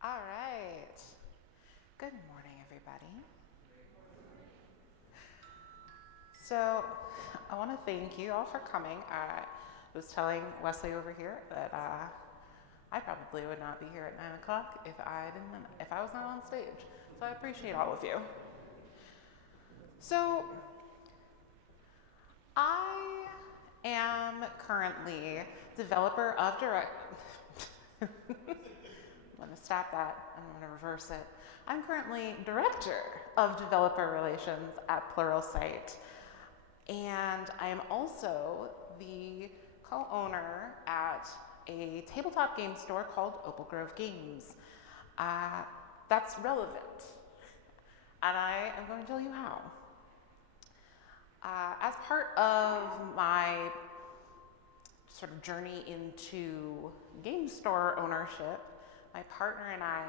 All right. Good morning, everybody. So I want to thank you all for coming. I was telling Wesley over here that I probably would not be here at 9 o'clock if I was not on stage. So I appreciate all of you. So I am currently developer of I'm going to stop that. I'm going to reverse it. I'm currently director of developer relations at Pluralsight, and I am also the co-owner at a tabletop game store called Opal Grove Games. That's relevant, and I am going to tell you how. As part of my sort of journey into game store ownership, my partner and I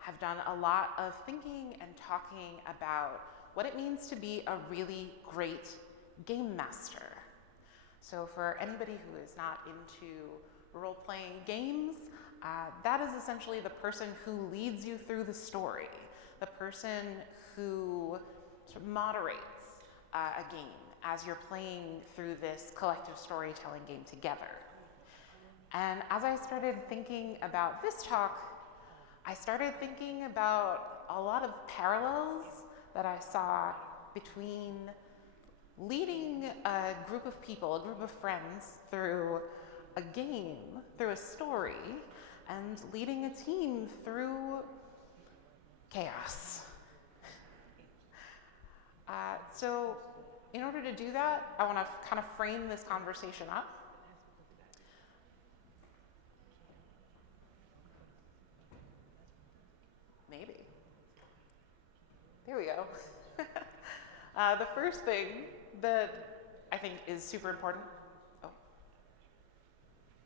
have done a lot of thinking and talking about what it means to be a really great game master. So for anybody who is not into role-playing games, that is essentially the person who leads you through the story, the person who sort of moderates a game as you're playing through this collective storytelling game together. And as I started thinking about this talk, I started thinking about a lot of parallels that I saw between leading a group of people, a group of friends through a game, through a story, and leading a team through chaos. So in order to do that, I want to kind of frame this conversation up. Maybe. There we go. The first thing that I think is super important. Oh,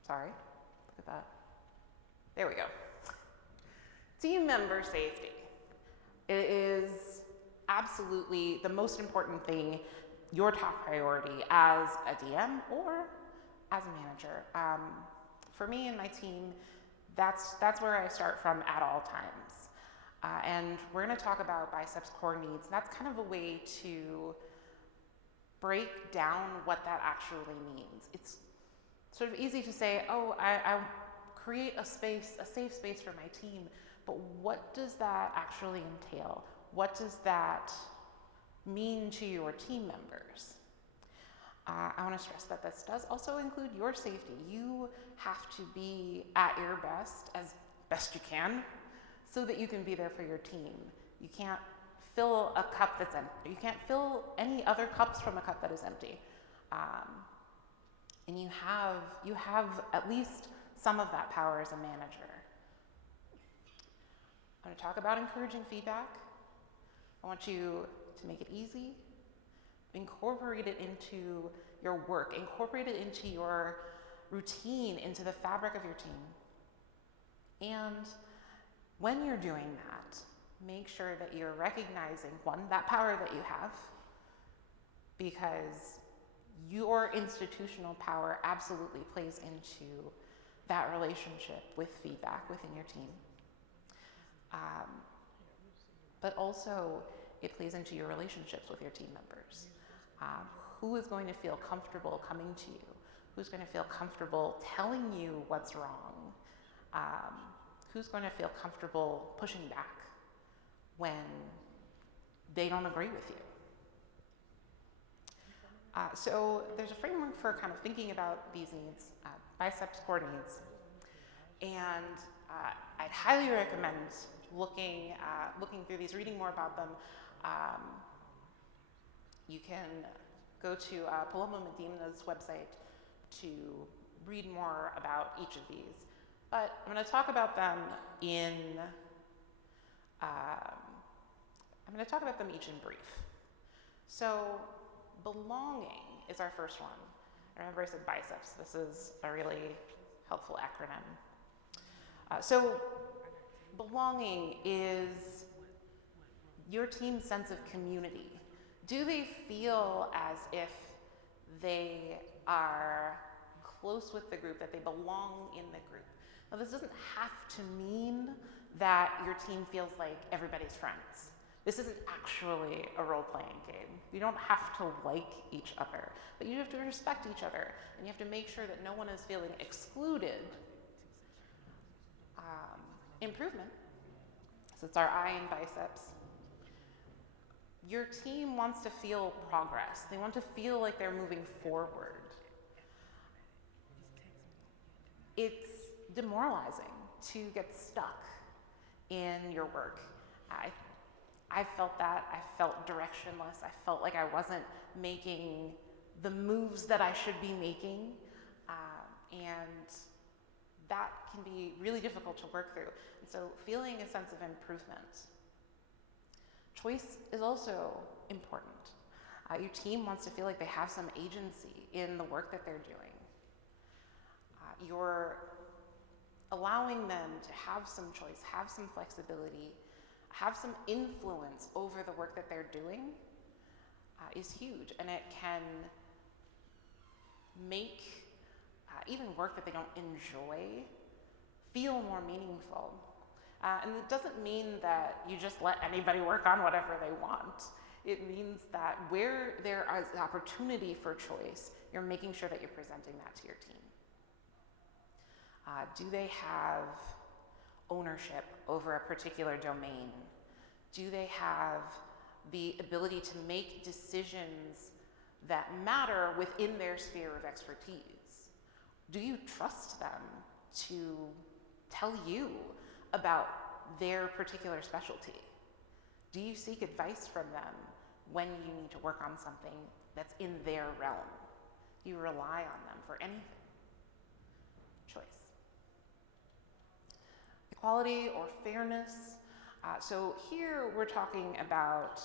sorry. Look at that. There we go. Team member safety. It is absolutely the most important thing, your top priority as a DM or as a manager. For me and my team, that's where I start from at all times. And we're going to talk about BICEPS core needs. That's kind of a way to break down what that actually means. It's sort of easy to say, oh, I create a space, a safe space for my team, but what does that actually entail? What does that mean to your team members? I want to stress that this does also include your safety. You have to be at your best, as best you can, so that you can be there for your team. You can't fill a cup that's empty. You can't fill any other cups from a cup that is empty. And you have at least some of that power as a manager. I'm going to talk about encouraging feedback. I want you to make it easy. Incorporate it into your work. Incorporate it into your routine, into the fabric of your team. And when you're doing that, make sure that you're recognizing, one, that power that you have, because your institutional power absolutely plays into that relationship with feedback within your team. But also, it plays into your relationships with your team members. Who is going to feel comfortable coming to you? Who's going to feel comfortable telling you what's wrong? Who's going to feel comfortable pushing back when they don't agree with you? So there's a framework for kind of thinking about these needs, BICEPS core needs. And I'd highly recommend looking through these, reading more about them. You can go to Paloma Medina's website to read more about each of these. But I'm going to talk about them each in brief. So belonging is our first one. Remember I said BICEPS. This is a really helpful acronym. So belonging is your team's sense of community. Do they feel as if they are close with the group, that they belong in the group? Now, this doesn't have to mean that your team feels like everybody's friends. This isn't actually a role-playing game. You don't have to like each other, but you have to respect each other, and you have to make sure that no one is feeling excluded. Improvement, so it's our I in BICEPS. Your team wants to feel progress. They want to feel like they're moving forward. It's demoralizing to get stuck in your work. I felt that. I felt directionless. I felt like I wasn't making the moves that I should be making. And that can be really difficult to work through. And so feeling a sense of improvement. Choice is also important. Your team wants to feel like they have some agency in the work that they're doing. You're allowing them to have some choice, have some flexibility, have some influence over the work that they're doing is huge, and it can make even work that they don't enjoy feel more meaningful. And it doesn't mean that you just let anybody work on whatever they want. It means that where there is opportunity for choice, you're making sure that you're presenting that to your team. Do they have ownership over a particular domain? Do they have the ability to make decisions that matter within their sphere of expertise? Do you trust them to tell you about their particular specialty? Do you seek advice from them when you need to work on something that's in their realm? Do you rely on them for anything? Choice. Equality or fairness. So here we're talking about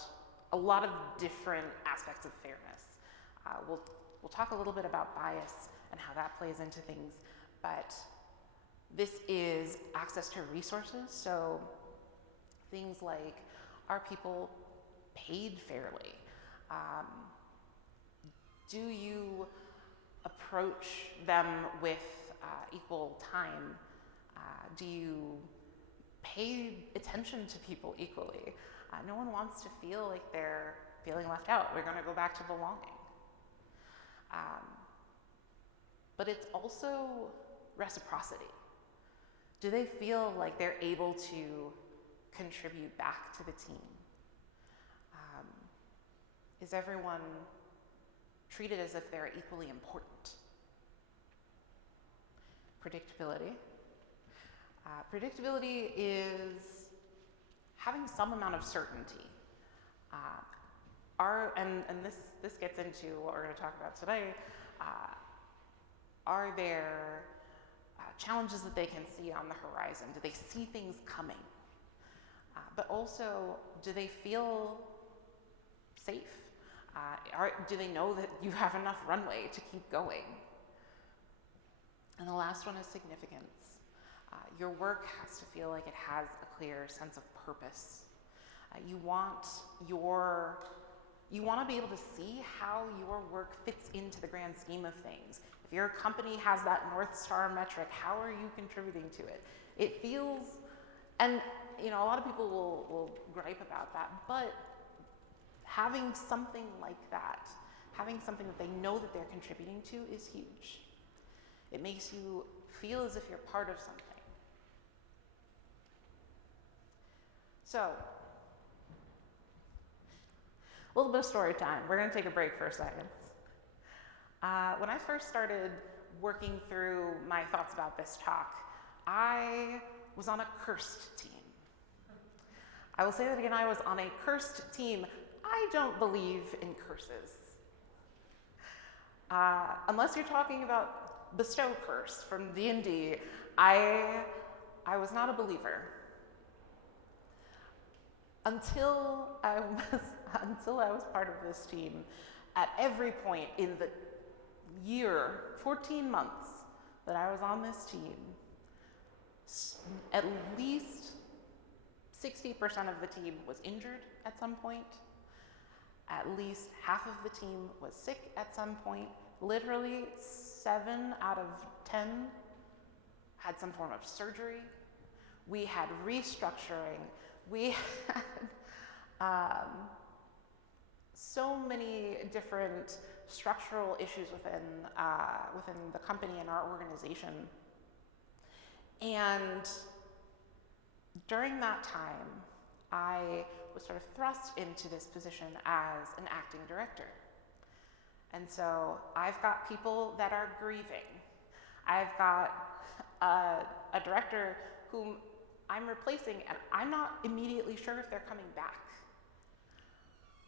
a lot of different aspects of fairness. We'll talk a little bit about bias and how that plays into things, but this is access to resources. So things like, are people paid fairly? Do you approach them with equal time? Do you pay attention to people equally? No one wants to feel like they're feeling left out. We're going to go back to belonging. But it's also reciprocity. Do they feel like they're able to contribute back to the team? Is everyone treated as if they're equally important? Predictability. Predictability is having some amount of certainty. This gets into what we're going to talk about today. Are there challenges that they can see on the horizon? Do they see things coming? But also, do they feel safe? Do they know that you have enough runway to keep going? And the last one is significance. Your work has to feel like it has a clear sense of purpose. You want to be able to see how your work fits into the grand scheme of things. If your company has that North Star metric, how are you contributing to it? It feels, and a lot of people will gripe about that, but having something like that, having something that they know that they're contributing to is huge. It makes you feel as if you're part of something. So, a little bit of story time. We're going to take a break for a second. When I first started working through my thoughts about this talk, I was on a cursed team. I will say that again, I was on a cursed team. I don't believe in curses. Unless you're talking about bestow curse from D&D, I was not a believer. Until I was part of this team, at every point in the year, 14 months that I was on this team, at least 60% of the team was injured at some point. At least half of the team was sick at some point. Literally 7 out of 10 had some form of surgery. We had restructuring. We had so many different structural issues within the company and our organization. And during that time, I was sort of thrust into this position as an acting director. And so I've got people that are grieving. I've got a director whom I'm replacing, and I'm not immediately sure if they're coming back.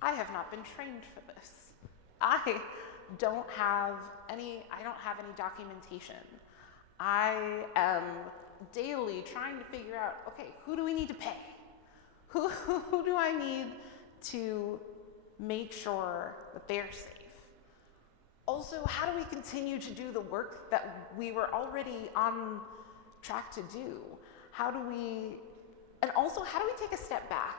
I have not been trained for this. I don't have any documentation. I am daily trying to figure out, okay, who do we need to pay? Who do I need to make sure that they're safe? Also, how do we continue to do the work that we were already on track to do? How do we take a step back?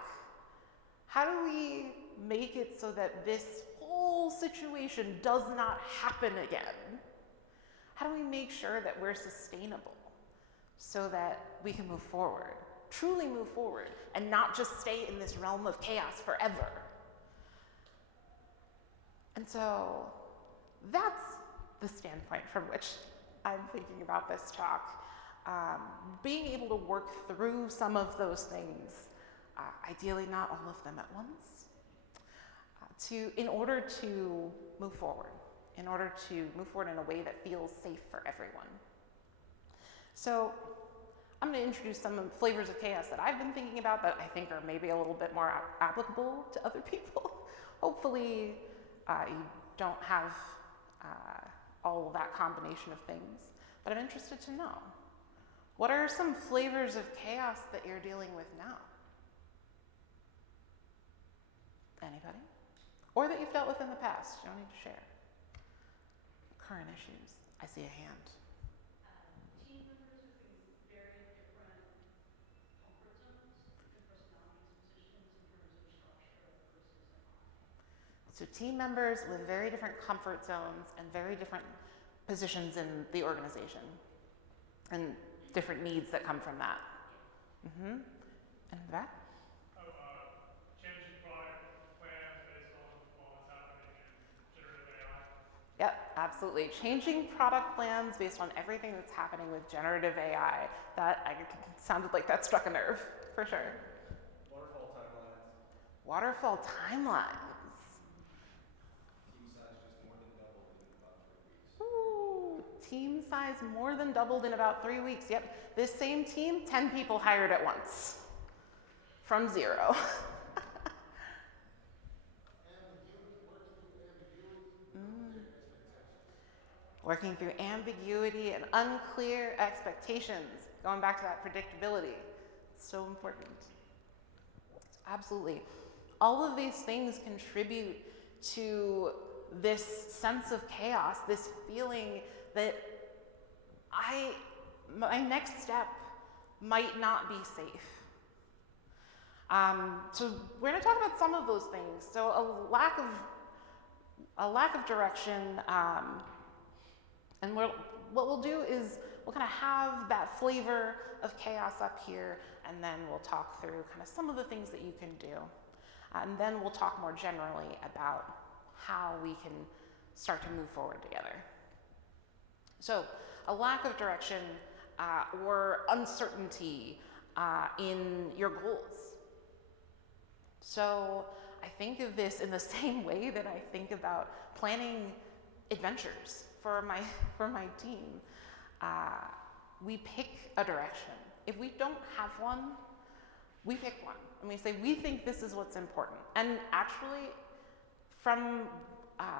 How do we make it so that this whole situation does not happen again? How do we make sure that we're sustainable so that we can move forward, truly move forward, and not just stay in this realm of chaos forever? And so that's the standpoint from which I'm thinking about this talk. Being able to work through some of those things, ideally not all of them at once, in order to move forward in a way that feels safe for everyone. So I'm going to introduce some flavors of chaos that I've been thinking about that I think are maybe a little bit more applicable to other people. Hopefully you don't have all of that combination of things, but I'm interested to know. What are some flavors of chaos that you're dealing with now? Anybody? Or that you've dealt with in the past, you don't need to share. Current issues. I see a hand. Team members with very different comfort zones, different personalities, positions in terms of structure versus like. So team members with very different comfort zones and very different positions in the organization, and different needs that come from that. Mm-hmm. And that? Changing product plans based on what's happening in generative AI. Yep, absolutely. Changing product plans based on everything that's happening with generative AI. That sounded like that struck a nerve, for sure. Waterfall timelines. Waterfall timelines. Team size more than doubled in about 3 weeks. Yep, this same team, 10 people hired at once, from 0. Working through ambiguity and unclear expectations. Going back to that predictability. It's so important. Absolutely. All of these things contribute to this sense of chaos, this feeling that my next step might not be safe. So we're going to talk about some of those things. So a lack of direction, and what we'll do is we'll kind of have that flavor of chaos up here, and then we'll talk through kind of some of the things that you can do. And then we'll talk more generally about how we can start to move forward together. So a lack of direction or uncertainty in your goals. So I think of this in the same way that I think about planning adventures for my team. We pick a direction. If we don't have one, we pick one. And we say, we think this is what's important. And actually, from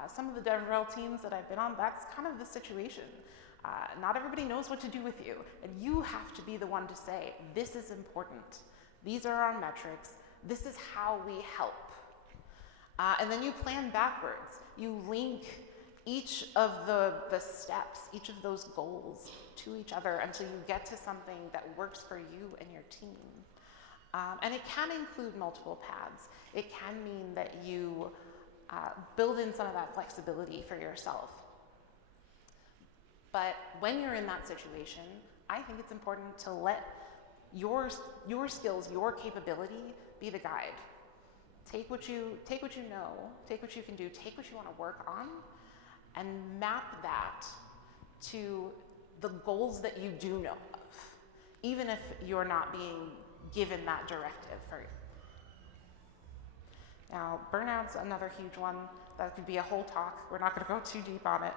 some of the DevRel teams that I've been on, that's kind of the situation. Not everybody knows what to do with you. And you have to be the one to say, this is important. These are our metrics. This is how we help. And then you plan backwards. You link each of the steps, each of those goals to each other until you get to something that works for you and your team. And it can include multiple paths. It can mean that you build in some of that flexibility for yourself. But when you're in that situation, I think it's important to let your skills, your capability be the guide. Take what you know, take what you can do, take what you want to work on, and map that to the goals that you do know of, even if you're not being given that directive. Now, burnout's another huge one. That could be a whole talk. We're not going to go too deep on it.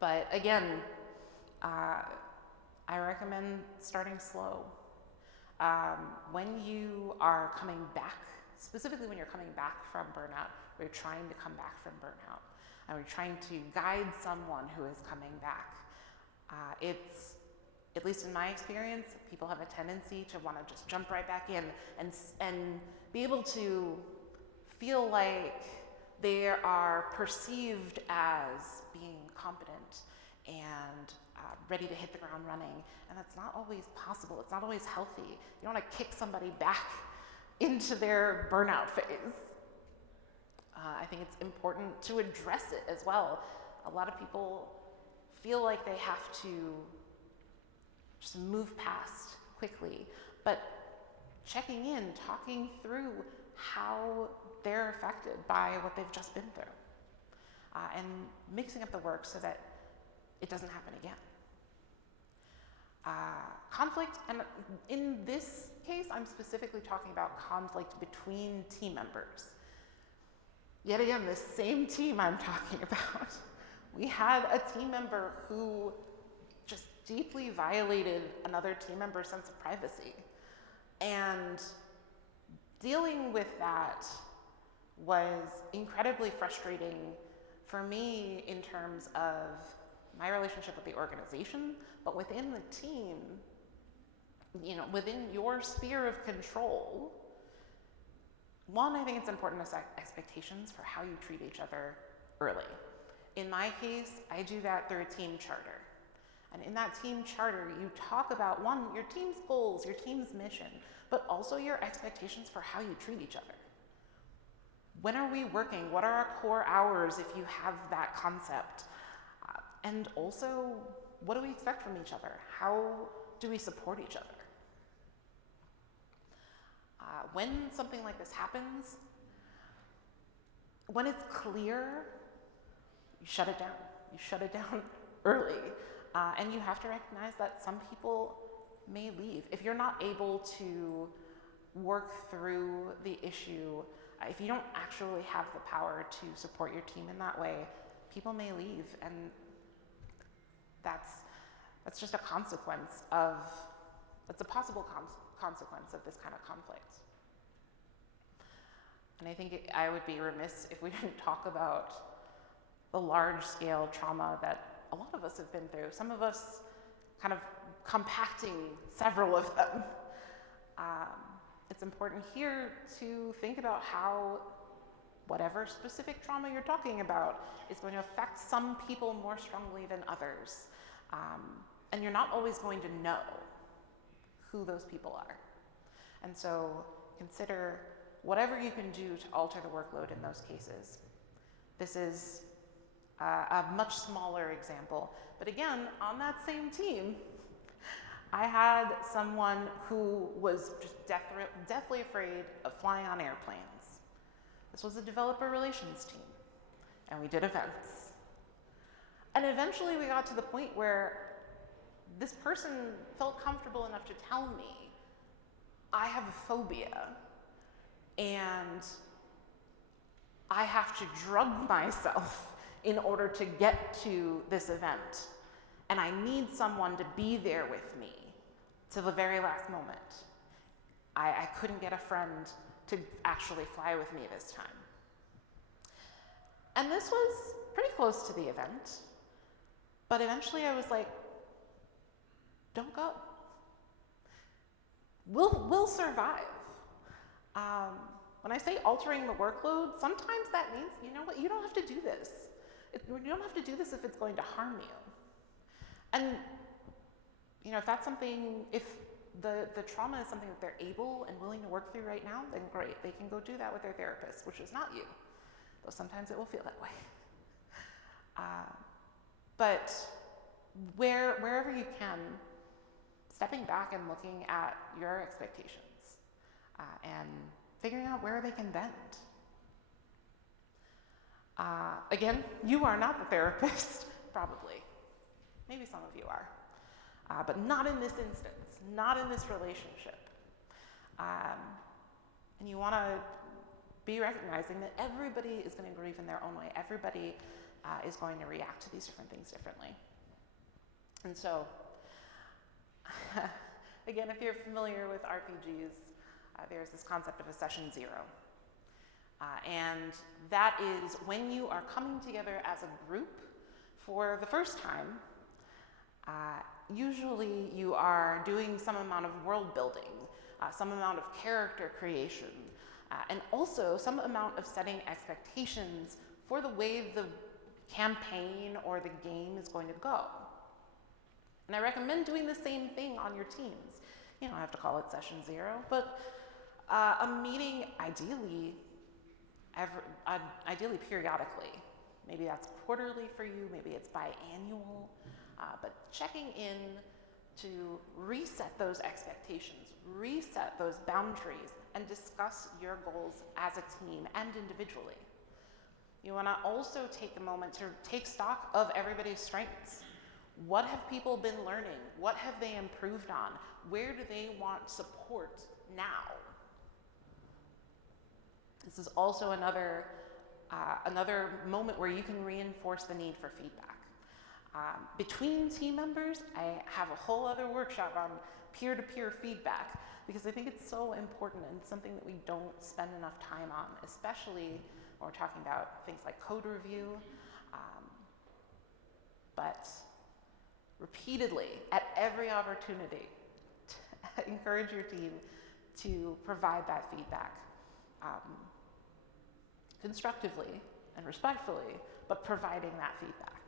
But again, I recommend starting slow. When you are coming back, specifically when you're coming back from burnout, or you're trying to come back from burnout, and we're trying to guide someone who is coming back, it's, at least in my experience, people have a tendency to want to just jump right back in and be able to feel like they are perceived as being competent and ready to hit the ground running. And that's not always possible. It's not always healthy. You don't want to kick somebody back into their burnout phase. I think it's important to address it as well. A lot of people feel like they have to just move past quickly, but checking in, talking through how they're affected by what they've just been through, and mixing up the work so that it doesn't happen again. Conflict, and in this case, I'm specifically talking about conflict between team members. Yet again, this same team I'm talking about, we had a team member who just deeply violated another team member's sense of privacy. And dealing with that was incredibly frustrating for me in terms of my relationship with the organization, but within the team, within your sphere of control. One, I think it's important to set expectations for how you treat each other early. In my case, I do that through a team charter. And in that team charter, you talk about, one, your team's goals, your team's mission, but also your expectations for how you treat each other. When are we working? What are our core hours if you have that concept? And also, what do we expect from each other? How do we support each other? When something like this happens, when it's clear, you shut it down. You shut it down early. And you have to recognize that some people may leave. If you're not able to work through the issue, if you don't actually have the power to support your team in that way, people may leave. And that's just a consequence of, that's a possible consequence of this kind of conflict. And I think I would be remiss if we didn't talk about the large-scale trauma that a lot of us have been through, some of us kind of compacting several of them. It's important here to think about how whatever specific trauma you're talking about is going to affect some people more strongly than others. And you're not always going to know who those people are. And so consider whatever you can do to alter the workload in those cases. This is a much smaller example. But again, on that same team, I had someone who was just deathly afraid of flying on airplanes. This was a developer relations team, and we did events. And eventually we got to the point where this person felt comfortable enough to tell me, I have a phobia, and I have to drug myself in order to get to this event. And I need someone to be there with me to the very last moment. I couldn't get a friend to actually fly with me this time. And this was pretty close to the event, but eventually I was like, don't go. We'll survive. When I say altering the workload, sometimes that means, you know what, you don't have to do this. You don't have to do this if it's going to harm you. And if that's something, if the trauma is something that they're able and willing to work through right now, then great. They can go do that with their therapist, which is not you, though sometimes it will feel that way. But wherever you can, stepping back and looking at your expectations and figuring out where they can bend. Again, you are not the therapist, probably. Maybe some of you are, but not in this instance, not in this relationship. And you want to be recognizing that everybody is going to grieve in their own way. Everybody is going to react to these different things differently. And so, again, if you're familiar with RPGs, there's this concept of a session zero. And that is when you are coming together as a group for the first time. Usually you are doing some amount of world building, some amount of character creation, and also some amount of setting expectations for the way the campaign or the game is going to go. And I recommend doing the same thing on your teams. You don't have to call it session zero, but a meeting ideally periodically. Maybe that's quarterly for you, maybe it's biannual, but checking in to reset those expectations, reset those boundaries, and discuss your goals as a team and individually. You want to also take a moment to take stock of everybody's strengths. What have people been learning? What have they improved on? Where do they want support now? This is also another moment where you can reinforce the need for feedback. Between team members, I have a whole other workshop on peer-to-peer feedback because I think it's so important and something that we don't spend enough time on, especially when we're talking about things like code review. But repeatedly, at every opportunity, encourage your team to provide that feedback constructively and respectfully, but providing that feedback.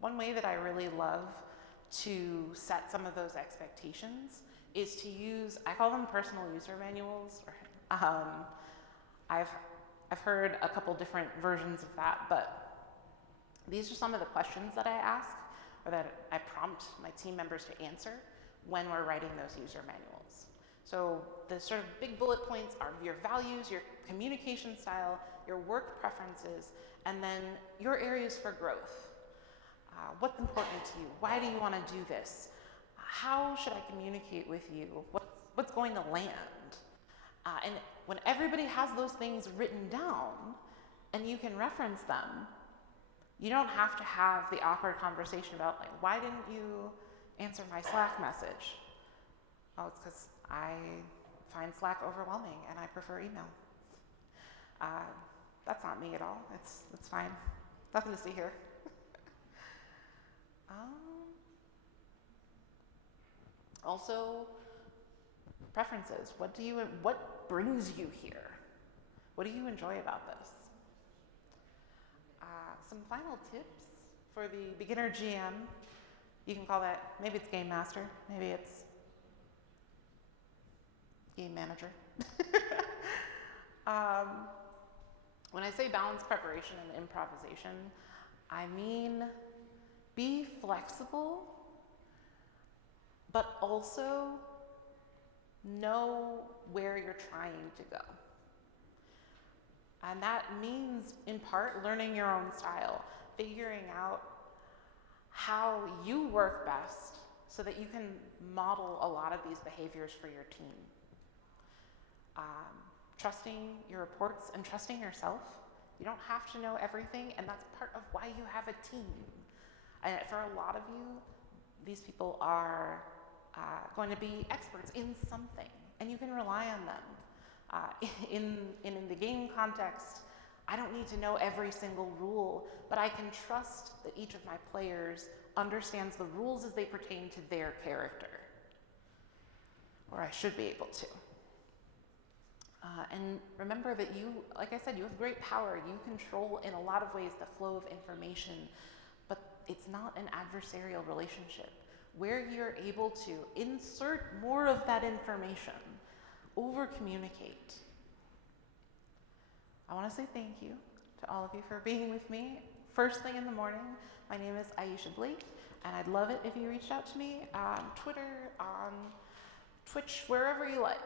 One way that I really love to set some of those expectations is to use, I call them personal user manuals. I've heard a couple different versions of that, but these are some of the questions that I ask or that I prompt my team members to answer when we're writing those user manuals. So the sort of big bullet points are your values, your communication style, your work preferences, and then your areas for growth. What's important to you? Why do you want to do this? How should I communicate with you? What's going to land? And when everybody has those things written down and you can reference them, you don't have to have the awkward conversation about, like, why didn't you answer my Slack message? Oh, it's because I find Slack overwhelming and I prefer email. That's not me at all. It's fine. Nothing to see here. Also, preferences. What brings you here? What do you enjoy about this? Some final tips for the beginner GM. You can call that, maybe it's game master, maybe it's game manager. When I say balance preparation and improvisation, I mean be flexible, but also know where you're trying to go. And that means, in part, learning your own style, figuring out how you work best so that you can model a lot of these behaviors for your team. Trusting your reports and trusting yourself. You don't have to know everything, and that's part of why you have a team. And for a lot of you, these people are going to be experts in something, and you can rely on them. In the game context, I don't need to know every single rule, but I can trust that each of my players understands the rules as they pertain to their character. Or I should be able to. And remember that you, like I said, you have great power. You control, in a lot of ways, the flow of information, but it's not an adversarial relationship. Where you're able to insert more of that information, over-communicate. I want to say thank you to all of you for being with me first thing in the morning. My name is Aisha Blake, and I'd love it if you reached out to me on Twitter, on Twitch, wherever you like.